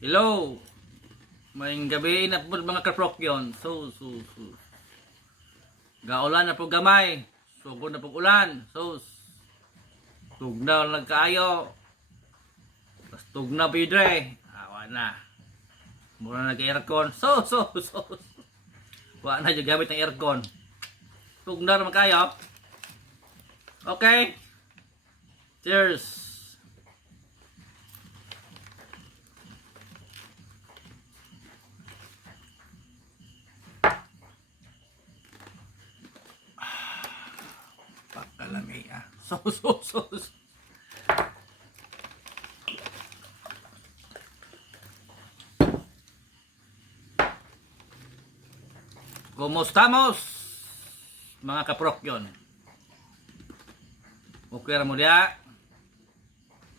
Hello. Maying gabi na po mga kaprokyon. Gaulan na po gamay. Sugod na po ulan. Tugnaw lang kaayo. Tapos tugnaw po yun dre. Awa na. Mura na nag-aircon. Wala na yung gamit ng aircon. Tugnaw naman kayo. Okay. Cheers. Pagkalami ah. Kumustamos mga kaprokyon? Okay ra mo diya?